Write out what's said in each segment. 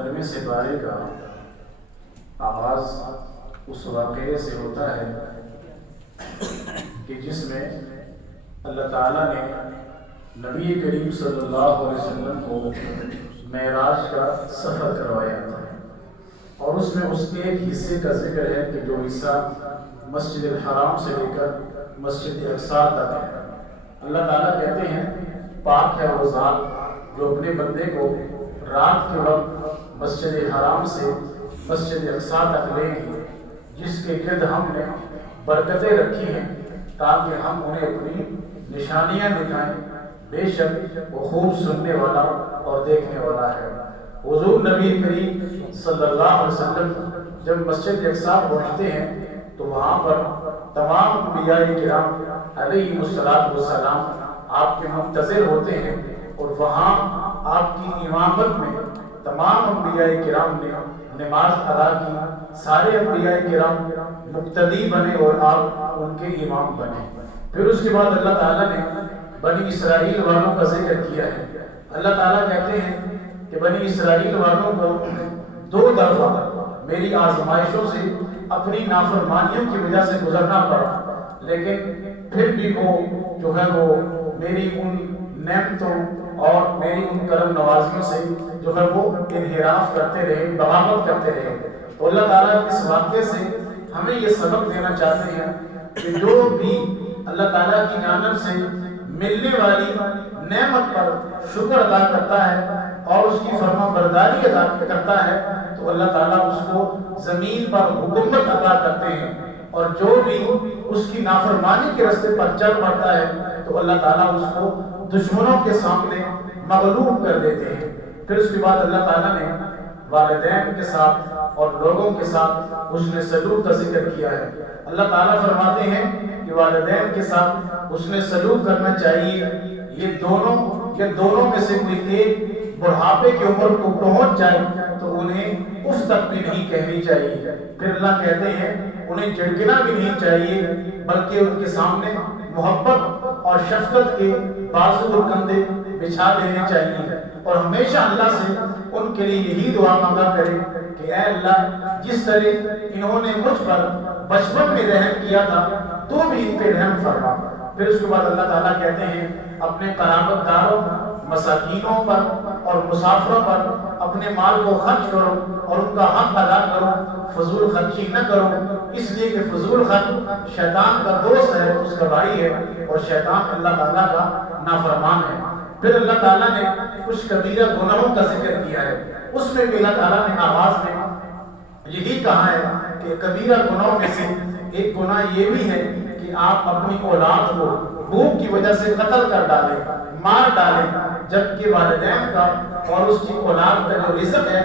15ویں سپارے کا آغاز اس واقعے سے ہوتا ہے کہ جس میں اللہ تعالیٰ نے نبی کریم صلی اللہ علیہ وسلم کو معراج کا سفر کروایا تھا، اور اس میں اس کے ایک حصے کا ذکر ہے کہ جو حصہ مسجد الحرام سے لے کر مسجد اقصیٰ تک ہے۔ اللہ تعالیٰ کہتے ہیں پاک ہے وہ ذات جو اپنے بندے کو رات کے وقت مسجد حرام سے مسجد اقصیٰ تک لے گی، جس کے گرد ہم نے برکتیں رکھی ہیں تاکہ ہم انہیں اپنی نشانیاں دکھائیں۔ بے شک وہ خوب سننے والا اور دیکھنے والا ہے۔ حضور نبی کریم صلی اللہ علیہ وسلم جب مسجد اقصیٰ پہنچتے ہیں تو وہاں پر تمام انبیاء کرام علیہ السلام آپ کے منتظر ہوتے ہیں، اور وہاں آپ کی امامت میں تمام انبیاء کرام نے نماز ادا کی۔ سارے انبیاء کرام مقتدی بنے اور آپ ان کے امام بنے۔ پھر اس کے بعد اللہ تعالیٰ نے بنی اسرائیل والوں کا ذکر کیا ہے۔ اللہ تعالیٰ کہتے ہیں کہ بنی اسرائیل والوں کو 2 دفعہ میری آزمائشوں سے اپنی نافرمانیوں کی وجہ سے گزرنا پڑا، لیکن پھر بھی وہ جو ہے وہ میری ان نعمتوں اور میری ان کرم نوازیوں سے جو ہے وہ انحراف کرتے رہے، بغاوت کرتے رہے۔ تو اللہ تعالیٰ اس واقعے سے ہمیں یہ سبق دینا چاہتے ہیں کہ جو بھی اللہ تعالیٰ کی جانب سے ملنے والی نعمت پر شکر ادا کرتا ہے اور اس کی فرما برداری ادا کرتا ہے تو اللہ تعالیٰ اس کو زمین پر حکومت عطا کرتے ہیں، اور جو بھی اس کی نافرمانی کے راستے پر چل پڑتا ہے تو اللہ تعالیٰ اس کو دشمنوں کے سامنے مغلوب کر دیتے ہیں۔ پھر اس کے بعد اللہ تعالیٰ نے والدین کے ساتھ اور لوگوں کے ساتھ حسن سلوک کا ذکر کیا ہے۔ اللہ تعالیٰ فرماتے ہیں کہ والدین کے ساتھ حسن سلوک کرنا چاہیے۔ یہ دونوں میں سے کوئی ایک بڑھاپے کی عمر کو پہنچ جائے تو انہیں اف تک بھی نہیں کہنی چاہیے۔ پھر اللہ کہتے ہیں انہیں جھڑکنا بھی نہیں چاہیے، بلکہ ان کے سامنے محبت اور شفقت کے بازو اور کندھے بچھا دینے چاہیے، اور ہمیشہ اللہ سے ان کے لیے یہی دعا مانگا کرے کہ اے اللہ جس طرح انہوں نے مجھ پر بچپن میں رحم کیا تھا تو بھی ان پہ رحم فرما۔ پھر اس کے بعد اللہ تعالیٰ کہتے ہیں اپنے قرابت داروں، مساکینوں پر اور مسافروں پر اپنے مال کو خرچ کرو اور ان کا حق ادا کرو، فضول خرچی نہ کرو، اس لیے کہ فضول خرچ شیطان کا دوست ہے، اس کا بھائی ہے، اور شیطان اللہ تعالیٰ کا نافرمان ہے۔ پھر اللہ تعالیٰ نے کچھ کبیرہ گناہوں کا ذکر کیا ہے، اس میں بھی اللہ تعالیٰ نے آغاز میں یہی کہا ہے کہ کبیرہ گناہوں میں سے ایک گناہ یہ بھی ہے کہ آپ اپنی اولاد کو بھوک کی وجہ سے قتل کر ڈالیں، مار ڈالیں، جبکہ والدین کا اور اس کی اولاد کا جو رزق ہے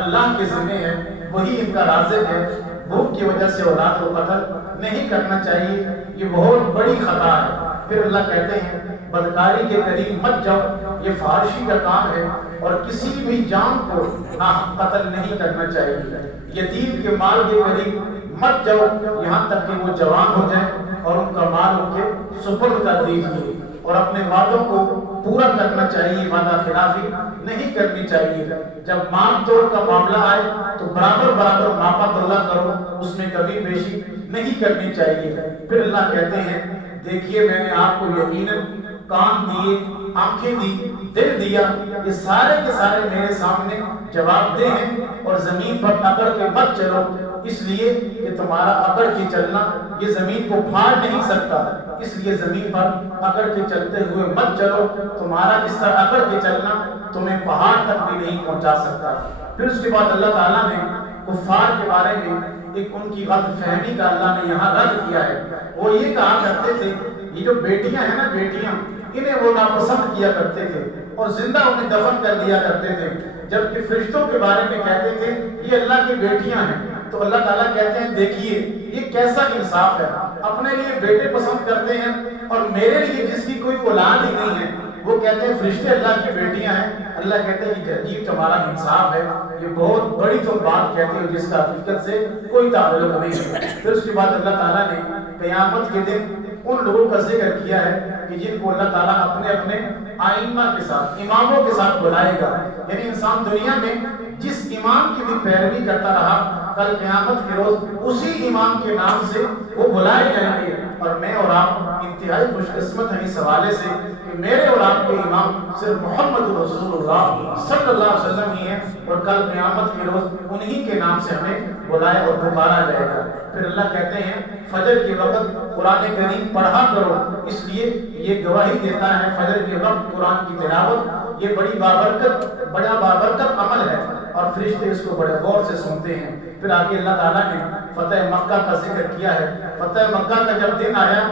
اللہ کے ذمہ ہے، وہی ان کا رازق ہے۔ بھوک کی وجہ سے اولاد کو قتل نہیں کرنا چاہیے، یہ بہت بڑی خطا ہے۔ پھر اللہ کہتے ہیں بدکاری کے قریب مت جاؤ، یہ فحاشی کا کام ہے، اور کسی بھی جان کو ناحق قتل نہیں کرنا چاہیے۔ یتیم کے مال کے قریب مت جاؤ یہاں تک کہ وہ جوان ہو جائیں اور ان کا مال ان کے سپرد کر دیجیے، اور اپنے وعدوں کو پورا کرنا چاہیے، وعدہ خلافی نہیں کرنی چاہیے۔ جب مال توڑ کا معاملہ آئے تو برابر ماپا تلا کرو، اس میں کبھی بیشی نہیں کرنی چاہیے۔ پھر اللہ کہتے ہیں دیکھیے میں نے آپ کو یقیناً کان دیے، آنکھیں دی، دل دیا، یہ سارے کے سارے میرے سامنے جواب دہ ہیں، اور زمین پر اکڑ کے مت چلو، اس لیے کہ تمہارا اکڑ کے چلنا یہ زمین کو پھاڑ نہیں سکتا، اس لیے زمین پر اکڑ کے چلتے ہوئے مت چلو، تمہارا اس طرح اکڑ کے چلنا تمہیں پہاڑ تک بھی نہیں پہنچا سکتا۔ پھر اس کے بعد اللہ تعالیٰ نے کفار کے بارے میں ایک ان کی غلط فہمی کا اللہ نے یہاں رد کیا ہے۔ وہ یہ کہا کرتے تھے یہ جو بیٹیاں ہیں نا بیٹیاں، انہیں وہ ناپسند کیا کرتے تھے اور زندہ انہیں دفن کر دیا کرتے تھے، جبکہ فرشتوں کے بارے میں کہتے تھے یہ اللہ کی بیٹیاں ہیں۔ تو اللہ تعالیٰ کہتے ہیں دیکھیے یہ کیسا انصاف ہے، اپنے لیے بیٹے پسند کرتے ہیں اور میرے لیے جس کی کوئی اولاد ہی نہیں ہے وہ کہتے ہیں فرشتے اللہ کی بیٹیاں ہیں۔ اللہ کہتے ہیں یہ عجیب تمہارا انصاف ہے، یہ بہت بڑی تم بات کہتے ہو جس کا حقیقت سے کوئی تعلق نہیں ہے۔ پھر اس کے بعد اللہ تعالیٰ نے قیامت کے دن ان لوگوں کا ذکر کیا ہے کہ جن کو اللہ تعالیٰ اپنے اپنے آئمہ کے ساتھ، اماموں کے ساتھ بلائے گا. یعنی انسان دنیا میں جس امام کی بھی پیروی کرتا رہا، کل قیامت کے روز اسی امام کے نام سے وہ بلائے جائیں گے. اور میں اور آپ انتہائی خوش قسمت ہیں اس حوالے سے کہ میرے اور آپ کے امام صرف محمد رسول اللہ صلی اللہ علیہ وسلم ہی ہیں، اور کل قیامت کے روز انہی کے نام سے ہمیں بلایا اور پکارا جائے گا. پھر اللہ کہتے ہیں فجر کے وقت قرآن کریم پڑھا کرو، اس لیے یہ گواہی دیتا ہے فجر کے وقت قرآن کی تلاوت یہ بڑی بڑا بابرکت عمل ہے، اور فرشتے اس کو بڑے غور سے سنتے ہیں. پھر آگے اللہ تعالیٰ نے فتح مکہ کا ذکر کیا ہے. فتح مکہ کا جب دن آیا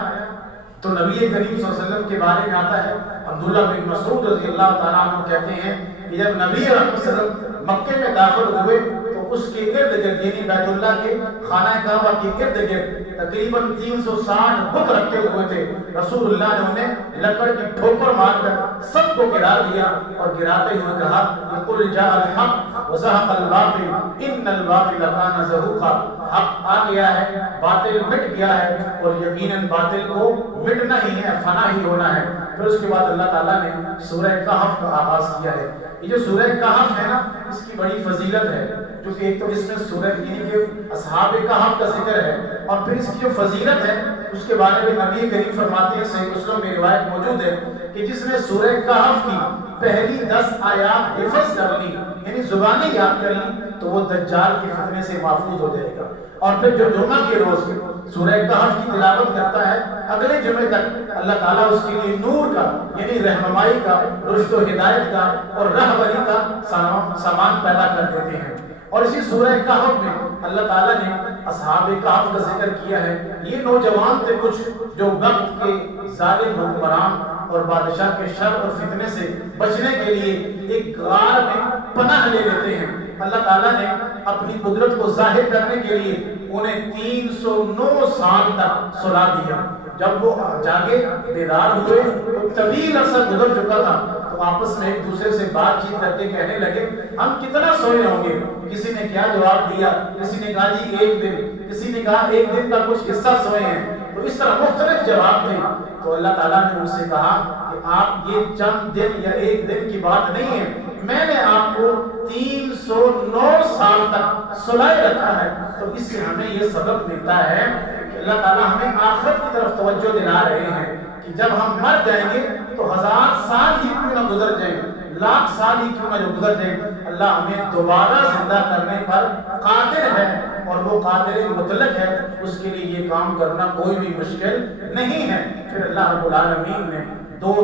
تو نبی کریم صلی اللہ علیہ وسلم کے بارے میں آتا ہے، عبداللہ بن مسعود رضی اللہ تعالیٰ عنہ کہتے ہیں کہ جب نبی رحمت صلی اللہ علیہ وسلم مکے میں داخل ہوئے تو اس کے ارد گرد یعنی بیت اللہ کے خانہ کعبہ کے ارد گرد تقریباً 360 بت رکھے ہوئے تھے. رسول اللہ نے انہیں لکڑ کی ٹھوکر مار کر سب کو گرا دیا، اور گراتے ہوئے کہا کہ قل جاء الحق وزهق الباطل ان الباطل كان زهوقا. حق آ گیا ہے، باطل مٹ گیا ہے، اور یقیناً باطل کو مٹنا ہی ہے، فنا ہی ہونا ہے. پھر اس کے بعد اللہ تعالیٰ نے سورہ کہف کا آغاز کیا ہے. یہ جو سورہ کہف ہے نا، اس کی بڑی فضیلت ہے، کیونکہ ایک تو اس میں سورہ یعنی کہ اصحاب کہف کا ذکر ہے، اور پھر اس کی جو فضیلت ہے اس کے بارے میں نبی کریم فرماتے ہیں، صحیح مسلم میں روایت موجود ہے کہ جس نے سورہ کہف کی پہلی 10 آیات حفظ کر لی یعنی زبانی یاد کر لی تو وہ دجال کے فتنے سے محفوظ ہو جائے گا. اور پھر جو جمعہ کے روز سورہ کہف کی تلاوت کرتا ہے اگلے جمعے تک اللہ تعالیٰ اس کے لیے نور کا یعنی رہنمائی کا، رشد و ہدایت کا اور رہبری کا سامان پیدا کر دیتے ہیں. اور اسی سورہ کہف میں اللہ تعالیٰ نے اصحاب کہف کا ذکر کیا ہے. یہ نوجوان تھے کچھ جو وقت کے ظالم حکمران اور بادشاہ کے شر اور فتنے سے بچنے کے لیے ایک غار میں پناہ لے لیتے ہیں. اللہ تعالیٰ نے اپنی قدرت کو ظاہر کرنے کے لیے انہیں 309 سال تک سلا دیا. جب وہ جاگے بیدار ہوئے تو طویل عرصہ گزر چکا تھا، تو آپس میں ایک دوسرے سے بات چیت کر کے کہنے لگے ہم کتنا سوئے ہوں گے. کسی نے کیا جواب دیا، کسی نے کہا جی 1 دن، کسی نے کہا 1 دن کا کچھ حصہ سوئے ہیں. تو اس طرح مختلف جواب تھے. تو اللہ تعالیٰ نے ان سے کہا کہ آپ یہ چند دن یا 1 دن کی بات نہیں ہے، میں نے آپ کو 309 سال تک سلائے رکھا ہے. تو اس سے ہمیں یہ سبق ملتا ہے کہ اللہ تعالیٰ ہمیں آخرت کی طرف توجہ دلا رہے ہیں کہ جب ہم مر جائیں گے تو 1000 سال ہی کیوں نہ گزر جائیں، 1,00,000 سال ہی کیوں نہ گزر جائیں، اللہ ہمیں دوبارہ زندہ کرنے پر قادر ہے، اور وہ قادر مطلق ہے. اس کے لیے یہ کام کرنا کوئی بھی مشکل نہیں ہے. پھر اللہ رب العالمین نے 2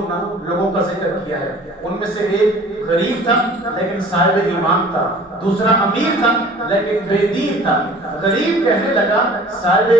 لوگوں کا ذکر کیا ہے. ان میں سے ایک غریب تھا لیکن صاحب ایمان تھا، دوسرا امیر تھا لیکن بے دین تھا. غریب کہنے لگا، صاحب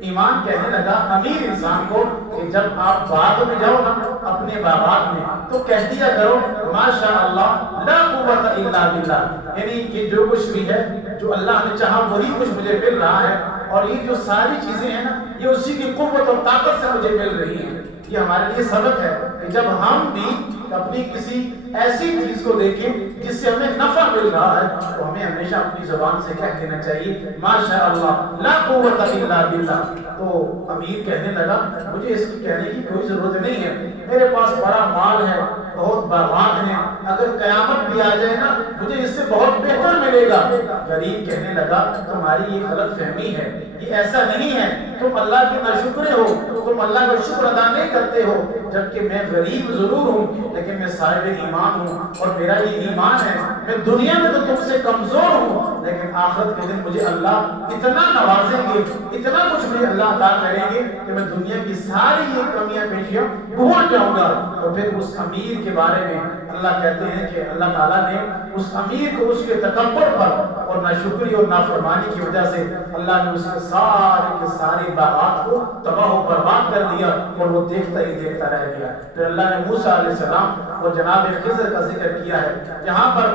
ایمان کہنے لگا امیر انسان کو کہ جب آپ باغ میں جاؤ نا اپنے باغات میں تو کہہ دیا کرو ماشاء اللہ لا قوت الا باللہ، یعنی یہ جو کچھ بھی ہے جو اللہ نے چاہا وہی کچھ مجھے مل رہا ہے، اور یہ جو ساری چیزیں ہیں نا یہ اسی کی قوت اور طاقت سے مجھے مل رہی ہیں. یہ ہمارے لیے سبق ہے کہ جب ہم بھی اپنی کسی ایسی چیز کو دیکھیں جس سے ہمیں نفع مل رہا ہے تو ہمیں ہمیشہ اپنی زبان سے کہہ دینا چاہیے ماشاء اللہ لا قوت الا باللہ. تو امیر کہنے لگا مجھے اس کی کہنے کی کوئی ضرورت نہیں ہے، میرے پاس بڑا مال ہے، بہت باغات ہیں، اگر قیامت بھی آ جائے نا مجھے اس سے بہت بہتر ملے گا. غریب کہنے لگا تمہاری یہ غلط فہمی ہے، یہ ایسا نہیں ہے، تم اللہ کے ناشکرے ہو، تم اللہ کا شکر ادا نہیں کرتے ہو. جبکہ میں غریب ضرور ہوں لیکن میں صاحب ایمان ہوں، اور میرا یہ ایمان ہے میں دنیا میں تو تم سے کمزور ہوں لیکن آخرت کے دن مجھے اللہ اتنا نوازیں گے، اتنا کچھ مجھے اللہ عطا کریں گے کہ میں دنیا کی ساری یہ کمیاں پیشیاں بھول جاؤں گا. تو پھر اس امیر کے بارے میں اللہ کہتے ہیں کہ اللہ تعالیٰ نے اس امیر کو اس کے تکبر پر اور ناشکری اور نافرمانی کی وجہ سے اللہ نے اس کے سارے باغات کو تباہ و برباد کر دیا، اور وہ دیکھتا ہی دیکھتا رہ گیا. پھر اللہ نے موسیٰ علیہ السلام اور جناب خضر کا ذکر کیا ہے. یہاں پر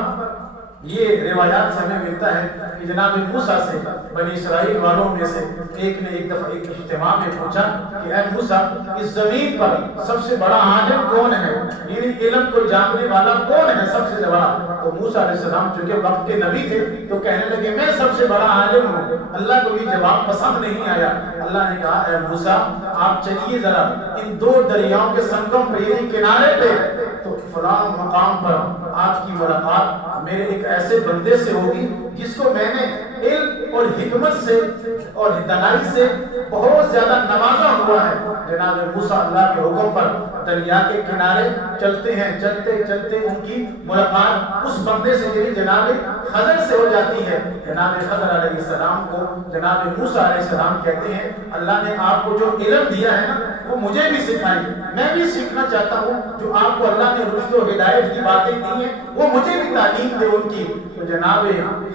یہ روایات سے ہمیں ملتا ہے کہ جناب موسیٰ سے بنی اسرائیل والوں میں سے ایک نے ایک دفعہ ایک اجتماع میں پوچھا کہ اے موسیٰ اس زمین پر سب سے بڑا عالم کون ہے، یعنی علم کو جاننے والا کون ہے سب سے بڑا؟ تو موسیٰ علیہ السلام چونکہ وقت کے نبی تھے تو کہنے لگے میں سب سے بڑا عالم ہوں۔ اللہ کو یہ جواب پسند نہیں آیا۔ اللہ نے کہا اے موسیٰ آپ چلیے ذرا ان دو دریاؤں کے سنگم پہ یعنی کنارے پہ، تو فلاں مقام پر آپ کی ملاقات میرے ایک ایسے بندے سے ہوگی جس کو میں نے علم اور حکمت سے اور دانائی سے بہت زیادہ نوازا ہوا ہے۔ جناب موسیٰ اللہ کے حکم پر دریا کے کنارے چلتے ہیں، چلتے چلتے ان کی ملاقات اس بندے سے یعنی جناب خضر سے ہو جاتی ہے۔ جناب خضر علیہ السلام کو جناب موسیٰ علیہ السلام کہتے ہیں اللہ نے آپ کو جو علم دیا ہے نا وہ مجھے بھی سکھائی، میں بھی سیکھنا چاہتا ہوں جو آپ کو اللہ نے رشد و ہدایت کی باتیں دی ہیں وہ مجھے بھی تعلیم دے ان کی۔ تو جناب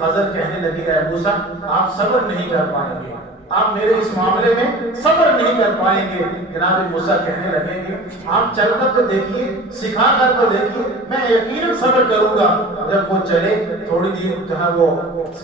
خضر کہنے لگے اے موسیٰ آپ صبر نہیں کر پائیں گے، آپ میرے اس معاملے میں صبر نہیں کر پائیں گے۔ جناب موسیٰ کہنے لگیں گے آپ چل کر تو دیکھیے، سکھا کر تو دیکھیے، میں یقیناً صبر کروں گا۔ جب وہ چلے تھوڑی دیر جہاں وہ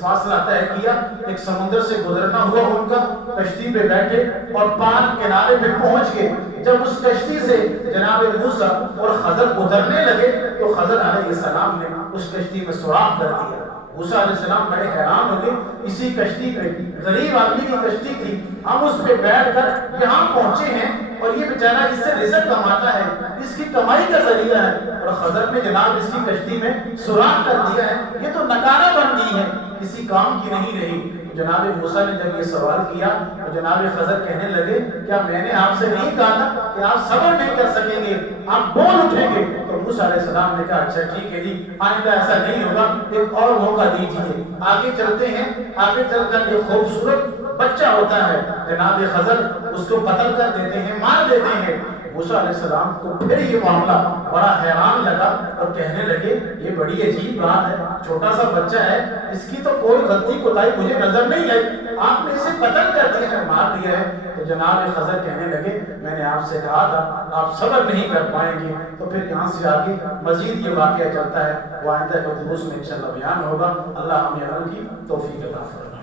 فاصلہ طے کیا، ایک سمندر سے گزرنا ہوا ان کا، کشتی پہ بیٹھے اور پار کنارے پہ پہنچ گئے۔ جب اس کشتی سے جناب موسیٰ اور خضر اترنے لگے تو خضر علیہ السلام نے اس کشتی میں سوراخ کر دیا۔ موسیٰ علیہ السلام بڑے حیران ہو گئے، اسی کشتی پہ غریب آدمی کی کشتی تھی، ہم اس پہ بیٹھ کر یہاں پہنچے ہیں اور یہ بیچارہ اس سے رزق کماتا ہے، اس کی کمائی کا ذریعہ ہے، اور خضر نے جناب اس کی کشتی میں سوراخ کر دیا ہے، یہ تو نکارہ بن گئی ہے، کسی کام کی نہیں رہی۔ جناب موسیٰ نے جب یہ سوال کیا تو جناب خضر کہنے لگے کیا میں نے آپ سے نہیں کہا تھا کہ آپ صبر نہیں کر سکیں گے، آپ بول اٹھیں گے؟ تو موسیٰ علیہ السلام نے کہا اچھا ٹھیک ہے جی، آئندہ ایسا نہیں ہوگا، ایک اور موقع دیجیے۔ آگے چلتے ہیں، آگے چل کر ایک خوبصورت بچہ ہوتا ہے، جناب خضر اس کو قتل کر دیتے ہیں، مار دیتے ہیں۔ موسیٰ علیہ السلام کو پھر یہ معاملہ بڑا حیران لگا اور کہنے لگے یہ بڑی عجیب بات ہے، چھوٹا سا بچہ ہے، اس کی تو کوئی غلطی کوتاہی مجھے نظر نہیں آئی، آپ نے اسے قتل کر دیا ہے، مار دیا ہے۔ تو جناب خضر کہنے لگے میں نے آپ سے کہا تھا آپ صبر نہیں کر پائیں گے۔ تو پھر یہاں سے آگے مزید یہ واقعہ چلتا ہے، وہ آئندہ کے دروس میں انشاءاللہ بیان ہوگا۔ اللہ ہمیں عمل کی توفیق عطا فرمائے۔